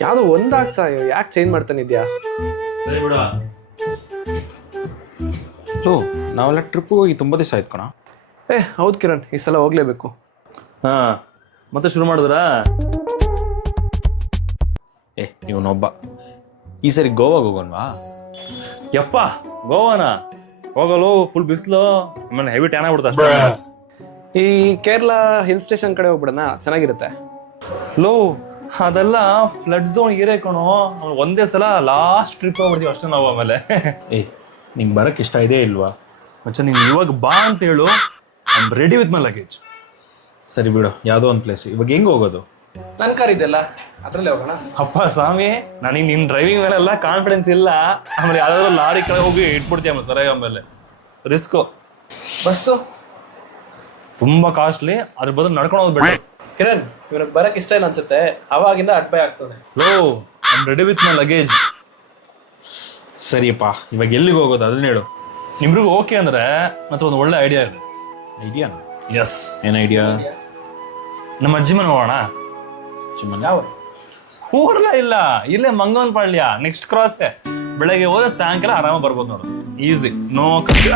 ಯಾವ್ದು ಒಂದಾಗ್ಸ ಯಾಕೆ ಚೇಂಜ್ ಮಾಡ್ತಾನಿದ್ಯಾ? ಸರಿ ಬಿಡ. ನಾವೆಲ್ಲ ಟ್ರಿಪ್ಗೆ ಹೋಗಿ ತುಂಬ ದಿವಸ ಆಯ್ತು ಕಣ. ಹೌದು ಕಿರಣ್, ಈ ಸಲ ಹೋಗ್ಲೇಬೇಕು. ಹಾ, ಮತ್ತೆ ಶುರು ಮಾಡಿದ್ರಾ? ಇವನೊಬ್ಬ. ಈ ಸರಿ ಗೋವಾಗೆ ಹೋಗೋಣವಾ? ಯಪ್ಪ, ಗೋವಾನ ಹೋಗಲು ಫುಲ್ ಬಿಸಿಲು, ಆಮೇಲೆ ಹೆವಿ ಟ್ಯಾನ್ ಆಗ್ಬಿಡುತ್ತೆ ಅಷ್ಟೇ. ಈ ಕೇರಳ ಹಿಲ್ ಸ್ಟೇಷನ್ ಕಡೆ ಹೋಗ್ಬಿಡೋಣ, ಚೆನ್ನಾಗಿರುತ್ತೆ. ಲೋ, ಅದೆಲ್ಲ ಫ್ಲಡ್ ಝೋನ್ ಏರಿಯಾ ಕಣೋ. ಒಂದೇ ಸಲ ಲಾಸ್ಟ್ ಟ್ರಿಪ್ ಹೋಗ್ಬಿಡ್ತೀವಿ ಅಷ್ಟೇ ನಾವು. ಆಮೇಲೆ ನಿಂಗೆ ಬರಕ್ಕೆ ಇಷ್ಟ ಇದೆ ಇಲ್ವಾ? ಮಚ್ಚ, ನೀನು ಇವಾಗ ಬಾ ಅಂತ ಹೇಳು, I am ready with my luggage. ಸರಿ ಬಿಡು, ಯಾವುದೋ ಒಂದು ಪ್ಲೇಸ್. ಇವಾಗ ಹೆಂಗೆ ಹೋಗೋದು? ನನ್ನ ಕಾರ್ ಇದೆಲ್ಲ, ಅದರಲ್ಲೇ ಹೋಗೋಣ. ಅಪ್ಪ ಸ್ವಾಮಿ, ನನಗೆ ನಿನ್ನ ಡ್ರೈವಿಂಗ್ ಮೇಲೆಲ್ಲ ಕಾನ್ಫಿಡೆನ್ಸ್ ಇಲ್ಲ. ಆಮೇಲೆ ಯಾವ್ದಾದ್ರು ಲಾರಿ ಕೆಳಗೆ ಹೋಗಿ ಇಟ್ಬಿಡ್ತೀಯ ಸರಿಯಾಗಿ. ಆಮೇಲೆ ರಿಸ್ಕು. ಬಸ್ಸು ತುಂಬಾ ಕಾಸ್ಟ್ಲಿ, ಅದ್ರ ಬದಲು ನಡ್ಕೊಂಡು ಹೋಗ್ಬೇಡ. ಕಿರಣ್, ಇವನಿಗೆ ಬರಕ್ ಇಷ್ಟ ಇಲ್ಲ ಅನ್ಸುತ್ತೆ, ಅವಾಗಿಂದ ಅಡ್ಬೈ ಆಗ್ತದೆ. Low, I am ready with my luggage. ಸರಿಯಪ್ಪ, ಇವಾಗ ಎಲ್ಲಿಗೆ ಹೋಗೋದು ಅದನ್ನ ಹೇಳು. ನಿಮ್ರಿಗೂ ಓಕೆ ಅಂದ್ರೆ ಮತ್ತೆ ಒಂದು ಒಳ್ಳೆ ಐಡಿಯಾ ಇದೆ. ಐಡಿಯಾನ? ಎಸ್. ಏನು ಐಡಿಯಾ? ನಮ್ಮ ಅಜ್ಜಿ ಮನೆ ಹೋಗೋಣ. ಯಾವ ಊರಲ್ಲ ಇಲ್ಲ, ಇಲ್ಲೇ ಮಂಗವನ್ ಪಾಳ್ಯ, ನೆಕ್ಸ್ಟ್ ಕ್ರಾಸ್. ಬೆಳಗ್ಗೆ ಹೋದ್ರೆ ಸಾಯಂಕಾಲ ಆರಾಮ ಬರ್ಬೋದು ನೋಡು. ಈಸಿ, ನೋ ಖರ್ಚು.